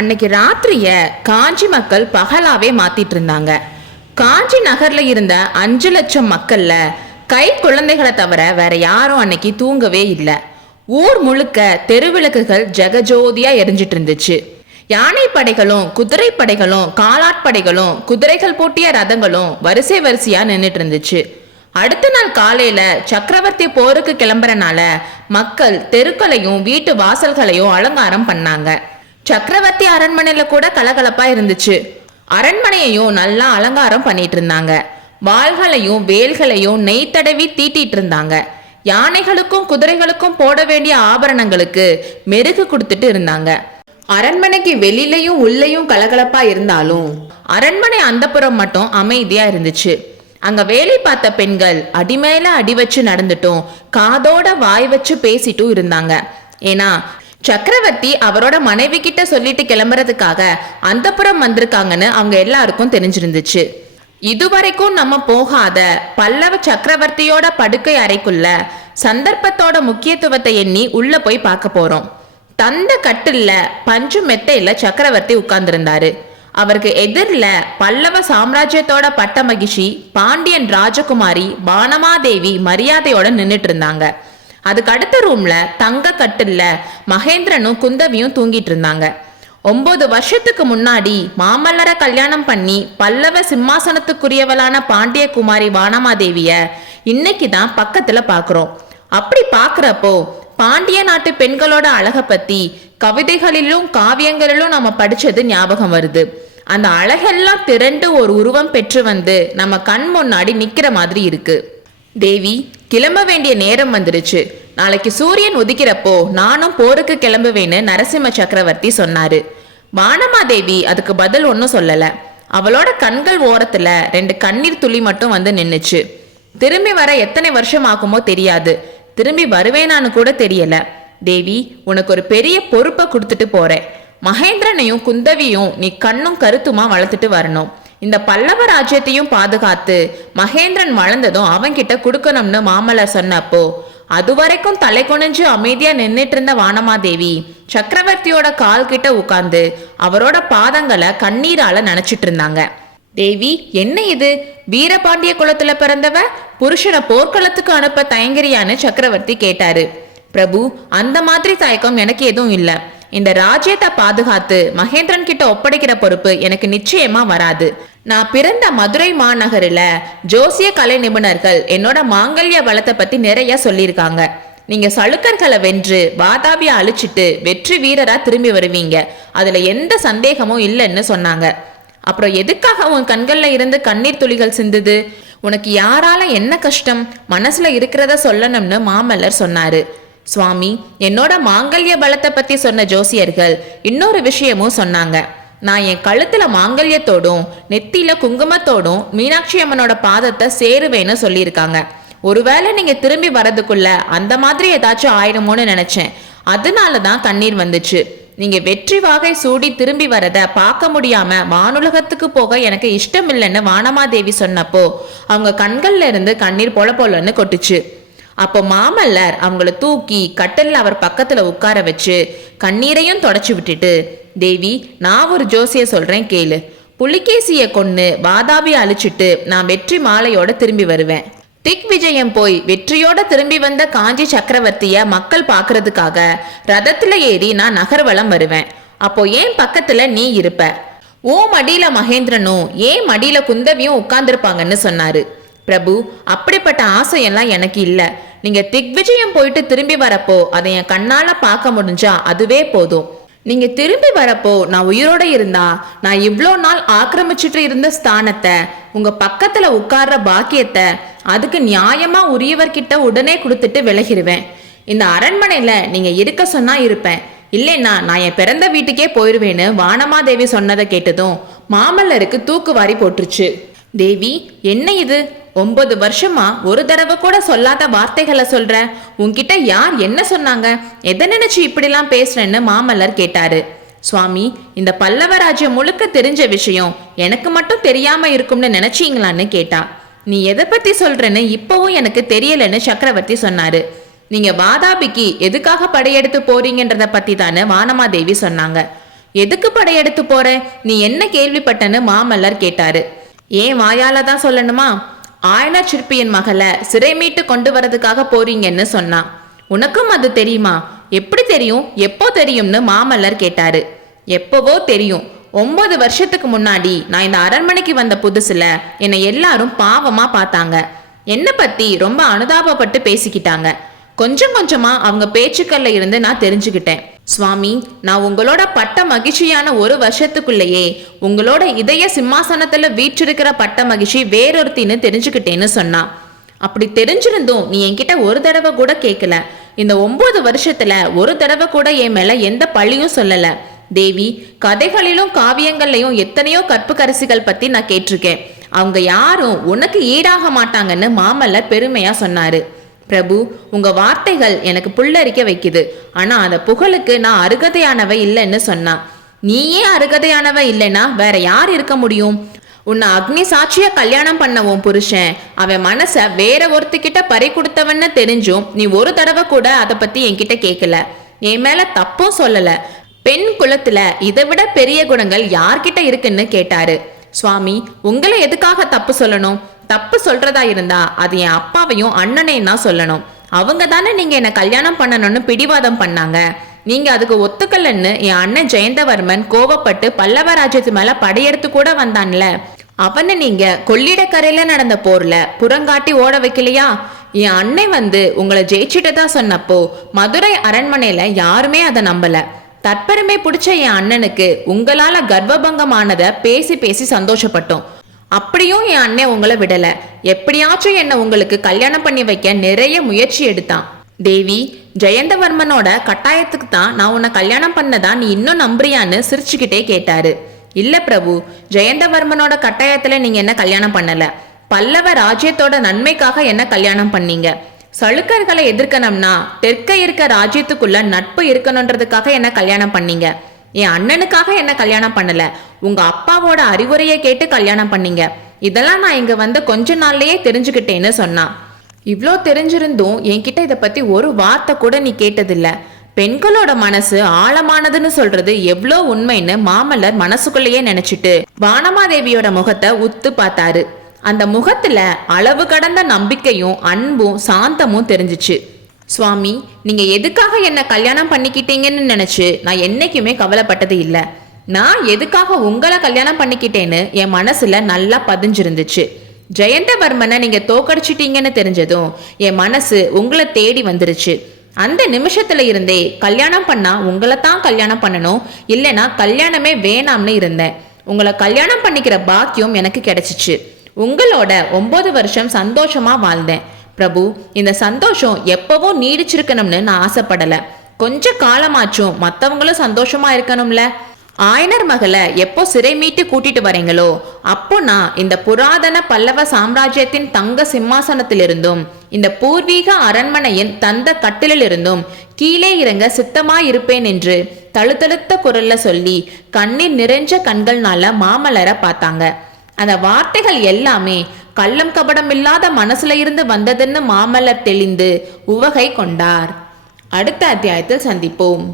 அன்னைக்கு ராத்திரிய காஞ்சி மக்கள் பகலாவே மாத்திட்டு இருந்தாங்க. காஞ்சி நகர்ல இருந்த 5 லட்சம் மக்கள்ல கை குழந்தைகளை தவிர வேற யாரும் அன்னைக்கு தூங்கவே இல்லை. ஊர் முழுக்க தெருவிளக்குகள் ஜெகஜோதியா எரிஞ்சிட்டு இருந்துச்சு. யானை படைகளும் குதிரை படைகளும் காலாட்படைகளும் குதிரைகள் பூட்டிய ரதங்களும் வரிசை வரிசையா நின்றுட்டு இருந்துச்சு. அடுத்த நாள் காலையில சக்கரவர்த்தி போருக்கு கிளம்புறனால மக்கள் தெருக்களையும் வீட்டு வாசல்களையும் அலங்காரம் பண்ணாங்க. சக்கரவர்த்தி அரண்மனையில கூட கலகலப்பா இருந்துச்சு. அரண்மனையையும் நல்லா அலங்காரம் பண்ணிட்டு இருந்தாங்க. வாள்களையும் வேல்களையும் நெய் தடவி தீட்டிட்டு இருந்தாங்க. யானைகளுக்கும் குதிரைகளுக்கும் போட வேண்டிய ஆபரணங்களுக்கு மெருகு கொடுத்துட்டு இருந்தாங்க. அரண்மனைக்கு வெளியிலையும் உள்ளேயும் கலகலப்பா இருந்தாலும் அரண்மனை அந்தப்புறம் மட்டும் அமைதியா இருந்துச்சு. அங்க வேலை பார்த்த பெண்கள் அடிமேல அடி வச்சு நடந்துட்டும் காதோட வாய் வச்சு பேசிட்டும் இருந்தாங்க. ஏன்னா சக்கரவர்த்தி அவரோட மனைவி கிட்ட சொல்லிட்டு கிளம்புறதுக்காக அந்தப்புறம் வந்திருக்காங்கன்னு அவங்க எல்லாருக்கும் தெரிஞ்சிருந்துச்சு. இதுவரைக்கும் நம்ம போகாத பல்லவ சக்கரவர்த்தியோட படுக்கை அறைக்குள்ள சந்தர்ப்பத்தோட முக்கியத்துவத்தை எண்ணி உள்ள போய் பார்க்க போறோம். தந்த கட்டில்ல பஞ்சு மெத்தையில சக்கரவர்த்தி உட்கார்ந்திருந்தாரு. அவருக்கு எதிரில பல்லவ சாம்ராஜ்யத்தோட பட்ட மகிழ்ச்சி பாண்டியன் ராஜகுமாரி வானமாதேவி மரியாதையோட நின்றுட்டு இருந்தாங்க. அதுக்கு அடுத்த ரூம்ல தங்க கட்டில்ல மகேந்திரனும் குந்தவியும் தூங்கிட்டு இருந்தாங்க. 9 வருஷத்துக்கு முன்னாடி மாமல்லரை கல்யாணம் பண்ணி பல்லவ சிம்மாசனத்துக்குரியவளான பாண்டிய குமாரி வானமாதேவிய இன்னைக்கு தான் பக்கத்துல பாக்குறோம். அப்படி பாக்குறப்போ பாண்டிய நாட்டு பெண்களோட அழகை பத்தி கவிதைகளிலும் காவியங்களிலும் நம்ம படிச்சது ஞாபகம் வருது. அந்த அழகெல்லாம் திரண்டு ஒரு உருவம் பெற்று வந்து நம்ம கண் முன்னாடி நிக்கிற மாதிரி இருக்கு. தேவி, கிளம்ப வேண்டிய நேரம் வந்துருச்சு. நாளைக்கு சூரியன் உதிக்கிறப்போ நானும் போருக்கு கிளம்புவேன்னு நரசிம்ம சக்கரவர்த்தி சொன்னாரு. வானமாதேவி அதுக்கு பதில் ஒன்னும் சொல்லல. அவளோட கண்கள் ஓரத்துல 2 கண்ணீர் துளி மட்டும் வந்து நின்னுச்சு. திரும்பி வர எத்தனை வருஷம் ஆகுமோ தெரியாது. திரும்பி வருவேனான்னு கூட தெரியல. தேவி, உனக்கு ஒரு பெரிய பொறுப்பை கொடுத்துட்டு போறேன். மகேந்திரனையும் குந்தவியும் நீ கண்ணும் கருத்துமா வளர்த்துட்டு வரணும். இந்த பல்லவ ராஜ்யத்தையும் பாதுகாத்து மகேந்திரன் வளர்ந்ததும் அவன்கிட்ட கொடுக்கணும்னு மாமல்லர் சொன்னப்போ அது வரைக்கும் தலை குனிஞ்சு அமைதியா நின்றுட்டு இருந்த வானமாதேவி சக்கரவர்த்தியோட கால் கிட்ட உட்கார்ந்து அவரோட பாதங்களை கண்ணீரால நினைச்சிட்டு இருந்தாங்க. தேவி, என்ன இது? வீரபாண்டிய குலத்துல பிறந்தவ புருஷனை போர்க்களத்துக்கு அனுப்ப தயங்கிறியான்னு சக்கரவர்த்தி கேட்டாரு. பிரபு, அந்த மாதிரி தயக்கம் எனக்கு எதுவும் இல்லை. இந்த ராஜ்யத்தை பாதுகாத்து மகேந்திரன் கிட்ட ஒப்படைக்கிற பொறுப்பு எனக்கு நிச்சயமா வராது. நான் பிறந்த மதுரை மாநகரில ஜோசிய கலை நிபுணர்கள் என்னோட மாங்கல்ய பலத்தை பத்தி நிறைய சொல்லியிருக்காங்க. நீங்க சளுக்கர்களை வென்று வாதாபியை அழிச்சிட்டு வெற்றி வீரரா திரும்பி வருவீங்க, அதுல எந்த சந்தேகமும் இல்லைன்னு சொன்னாங்க. அப்புறம் எதுக்காக உன் கண்கள்ல இருந்து கண்ணீர் துளிகள் சிந்துது? உனக்கு யாரால என்ன கஷ்டம் மனசுல இருக்கிறத சொல்லணும்னு மாமல்லர் சொன்னாரு. சுவாமி, என்னோட மாங்கல்ய பலத்தை பத்தி சொன்ன ஜோசியர்கள் இன்னொரு விஷயமும் சொன்னாங்க. நான் என் கழுத்துல மாங்கல்யத்தோடும் நெத்தியில குங்குமத்தோடும் மீனாட்சி அம்மனோட பாதத்தை சேருவேன்னு சொல்லியிருக்காங்க. ஒருவேளை நீங்க திரும்பி வரதுக்குள்ள அந்த மாதிரி ஏதாச்சும் ஆயிடுமோன்னு நினைச்சேன். அதனாலதான் கண்ணீர் வந்துச்சு. நீங்க வெற்றி வாகை சூடி திரும்பி வரத பார்க்க முடியாம வானுலகத்துக்கு போக எனக்கு இஷ்டம் இல்லைன்னு வானமாதேவி சொன்னப்போ அவங்க கண்கள்ல இருந்து கண்ணீர் பொல பொலன்னு கொட்டுச்சு. அப்போ மாமல்லர் அவங்கள தூக்கி கட்டில்ல அவர் பக்கத்துல உட்கார வச்சு கண்ணீரையும் தொடச்சு விட்டுட்டு, தேவி, நான் ஒரு ஜோசிய சொல்றேன் கேளு. புலிகேசிய கொன்னு வாதாபி அழிச்சிட்டு நான் வெற்றி மாலையோட திரும்பி வருவேன். திக் விஜயம் போய் வெற்றியோட திரும்பி வந்த காஞ்சி சக்கரவர்த்திய மக்கள் பாக்குறதுக்காக ரதத்துல ஏறி நான் நகர்வலம் வருவேன். அப்போ ஏன் பக்கத்துல நீ இருப்ப. ஓ மடியில மகேந்திரனும் ஏன் மடியில குந்தவியும் உட்கார்ந்துருப்பாங்கன்னு சொன்னாரு. பிரபு, அப்படிப்பட்ட ஆசையெல்லாம் எனக்கு இல்ல. நீங்க திக் விஜயம் போயிட்டு திரும்பி வரப்போ அதை என் கண்ணால பார்க்க முடிஞ்சா அதுவே போதும். நீங்க திரும்பி வரப்போ நான் உயிரோட இருந்தா நான் இவ்வளோ நாள் ஆக்கிரமிச்சுட்டு இருந்த ஸ்தானத்தை, உங்க பக்கத்துல உட்கார்ற பாக்கியத்தை அதுக்கு நியாயமா உரியவர்கிட்ட உடனே கொடுத்துட்டு விலகிடுவேன். இந்த அரண்மனையில நீங்க இருக்க சொன்னா இருப்பேன், இல்லைன்னா நான் என் பிறந்த வீட்டுக்கே போயிருவேன்னு வானமாதேவி சொன்னதை கேட்டதும் மாமல்லருக்கு தூக்கு வாரி போட்டுருச்சு. தேவி, என்ன இது? 9 வருஷமா ஒரு தடவை கூட சொல்லாத வார்த்தைகளை சொல்ற. உன்கிட்ட யார் என்ன சொன்னாங்க? எதை நினைச்சு இப்படிலாம் பேசுறேன்னு மாமல்லர் கேட்டாரு. சுவாமி, இந்த பல்லவ ராஜ்யம் முழுக்க தெரிஞ்ச விஷயம் எனக்கு மட்டும் தெரியாம இருக்கும்னு நினைச்சீங்களான்னு கேட்டா. நீ எதை பத்தி சொல்றேன்னு இப்பவும் எனக்கு தெரியலன்னு சக்கரவர்த்தி சொன்னாரு. நீங்க வாதாபிக்கு எதுக்காக படையெடுத்து போறீங்கன்றத பத்தி தானே வானமாதேவி சொன்னாங்க. எதுக்கு படையெடுத்து போற? நீ என்ன கேள்விப்பட்டன்னு மாமல்லர் கேட்டாரு. ஏன் வாயால தான் சொல்லணுமா? ஆயன சிற்பியின் மகளை சிறை மீட்டு கொண்டு வரதுக்காக போறீங்கன்னு சொன்னான். உனக்கும் அது தெரியுமா? எப்படி தெரியும்? எப்போ தெரியும்னு மாமல்லர் கேட்டாரு. எப்பவோ தெரியும். 9 வருஷத்துக்கு முன்னாடி நான் இந்த அரண்மனைக்கு வந்த புதுசுல என்னை எல்லாரும் பாவமா பார்த்தாங்க. என்னை பத்தி ரொம்ப அனுதாபப்பட்டு பேசிக்கிட்டாங்க. கொஞ்சம் கொஞ்சமா அவங்க பேச்சுக்கள்ல இருந்து நான் தெரிஞ்சுக்கிட்டேன். சுவாமி, நான் உங்களோட பட்ட மகிழ்ச்சியான 1 வருஷத்துக்குள்ளேயே உங்களோட இதய சிம்மாசனத்துல வீற்றிருக்கிற பட்ட மகிழ்ச்சி வேறொருத்தின்னு தெரிஞ்சுக்கிட்டேன்னு சொன்னான். அப்படி தெரிஞ்சிருந்தும் நீ என்கிட்ட ஒரு தடவை கூட கேட்கல. இந்த 9 வருஷத்துல ஒரு தடவை கூட என் மேல எந்த பழியும் சொல்லல. தேவி, கதைகளிலும் காவியங்கள்லையும் எத்தனையோ கற்புக்கரசிகள் பத்தி நான் கேட்டிருக்கேன். அவங்க யாரும் உனக்கு ஈடாக மாட்டாங்கன்னு மாமல்லர் பெருமையா சொன்னாரு. பிரபு, உங்க வார்த்தைகள் எனக்கு புல்லரிக்க வைக்குது. ஆனா அந்த புகழுக்கு நான் அருகதையானவ இல்லைன்னு சொன்னா. நீயே அருகதையானவ இல்லைன்னா வேற யார் இருக்க முடியும்? உன்னை அக்னி சாட்சியா கல்யாணம் பண்ண உன் புருஷன் அவன் மனச வேற ஒருத்திக்கிட்ட பறி கொடுத்தவன்னு தெரிஞ்சும் நீ ஒரு தடவை கூட அதை பத்தி என்கிட்ட கேட்கல. என் மேல தப்பும் சொல்லல. பெண் குலத்துல இதை விட பெரிய குணங்கள் யார்கிட்ட இருக்குன்னு கேட்டாரு. சுவாமி, உங்களை எதுக்காக தப்பு சொல்லணும்? தப்பு சொல்றதா இருந்தா அது என் அப்பாவையும் அண்ணனையும் தான் சொல்லணும். அவங்க தானே நீங்க என்ன கல்யாணம் பண்ணணும்னு பிடிவாதம் பண்ணாங்க. நீங்க அதுக்கு ஒத்துக்கலன்னு என் அண்ணன் ஜெயந்தவர்மன் கோவப்பட்டு பல்லவ ராஜ்யத்து மேல படையெடுத்து கூட வந்தான்ல, அவனை நீங்க கொள்ளிடக்கரையில நடந்த போர்ல புறங்காட்டி ஓட வைக்கலையா? என் அண்ணன் வந்து உங்களை ஜெயிச்சுட்டதா சொன்னப்போ மதுரை அரண்மனையில யாருமே அதை நம்பல. தற்பெருமை பிடிச்ச என் அண்ணனுக்கு உங்களால கர்ப்பபங்கமானதை பேசி பேசி சந்தோஷப்பட்டோம். அப்படியும் என் அண்ணன் உங்களை விடல. எப்படியாச்சும் என்ன உங்களுக்கு கல்யாணம் பண்ணி வைக்க நிறைய முயற்சி எடுத்தான். தேவி, ஜெயந்தவர்மனோட கட்டாயத்துக்கு தான் நான் உன்னை கல்யாணம் பண்ணதா நீ இன்னும் நம்புறியான்னு சிரிச்சுக்கிட்டே கேட்டாரு. இல்ல பிரபு, ஜெயந்தவர்மனோட கட்டாயத்துல நீங்க என்ன கல்யாணம் பண்ணல. பல்லவ ராஜ்யத்தோட நன்மைக்காக என்ன கல்யாணம் பண்ணீங்க. சளுக்கர்களை எதிர்க்கணும்னா தெற்க இருக்க ராஜ்யத்துக்குள்ள நட்பு இருக்கணுன்றதுக்காக என்ன கல்யாணம் பண்ணீங்க. என் அண்ணனுக்காக என்ன கல்யாணம் பண்ணல. உங்க அப்பாவோட அறிவுரையை கேட்டு கல்யாணம் பண்ணீங்க. இதெல்லாம் நான் இங்க வந்து கொஞ்ச நாள்லயே தெரிஞ்சுக்கிட்டேன்னு சொன்னான். இவ்வளோ தெரிஞ்சிருந்தும் என்கிட்ட இதை பத்தி ஒரு வார்த்தை கூட நீ கேட்டதில்ல. பெண்களோட மனசு ஆழமானதுன்னு சொல்றது எவ்வளோ உண்மைன்னு மாமல்லர் மனசுக்குள்ளேயே நினைச்சிட்டு வானமாதேவியோட முகத்தை உத்து பார்த்தாரு. அந்த முகத்துல அளவு கடந்த நம்பிக்கையும் அன்பும் சாந்தமும் தெரிஞ்சிச்சு. சுவாமி, நீங்க எதுக்காக என்ன கல்யாணம் பண்ணிக்கிட்டீங்கன்னு நினைச்சு நான் என்னைக்குமே கவலைப்பட்டது இல்லை. நான் எதுக்காக உங்களை கல்யாணம் பண்ணிக்கிட்டேன்னு என் மனசுல நல்லா பதிஞ்சிருந்துச்சு. ஜெயந்தவர்மனை நீங்க தோக்கடிச்சிட்டீங்கன்னு தெரிஞ்சதும் என் மனசு உங்களை தேடி வந்துருச்சு. அந்த நிமிஷத்துல இருந்தே கல்யாணம் பண்ணா உங்களை தான் கல்யாணம் பண்ணணும், இல்லைன்னா கல்யாணமே வேணாம்னு இருந்தேன். உங்களை கல்யாணம் பண்ணிக்கிற பாக்கியம் எனக்கு கிடைச்சிச்சு. உங்களோட 9 வருஷம் சந்தோஷமா வாழ்ந்தேன். பிரபு, இந்த சந்தோஷம் எப்பவும் நீடிச்சிருக்கணும்னு நான் ஆசைப்படல. கொஞ்ச காலமாச்சும் மற்றவங்களும் சந்தோஷமா இருக்கணும்ல. ஆயனர் மகளை எப்போ சிறை மீட்டு கூட்டிட்டு வரீங்களோ அப்போ நான் இந்த புராதன பல்லவ சாம்ராஜ்யத்தின் தங்க சிம்மாசனத்திலிருந்தும் இந்த பூர்வீக அரண்மனையின் தந்த கட்டிலிருந்தும் கீழே இறங்க சித்தமாயிருப்பேன் என்று தழுத்தழுத்த குரல்ல சொல்லி கண்ணீர் நிறைஞ்ச கண்கள்னால மாமல்லரை பார்த்தாங்க. அந்த வார்த்தைகள் எல்லாமே கள்ளம் கபடம் இல்லாத மனசுல இருந்து வந்ததுன்னு மாமல்லர் தெளிந்து உவகை கொண்டார். அடுத்த அத்தியாயத்தில் சந்திப்போம்.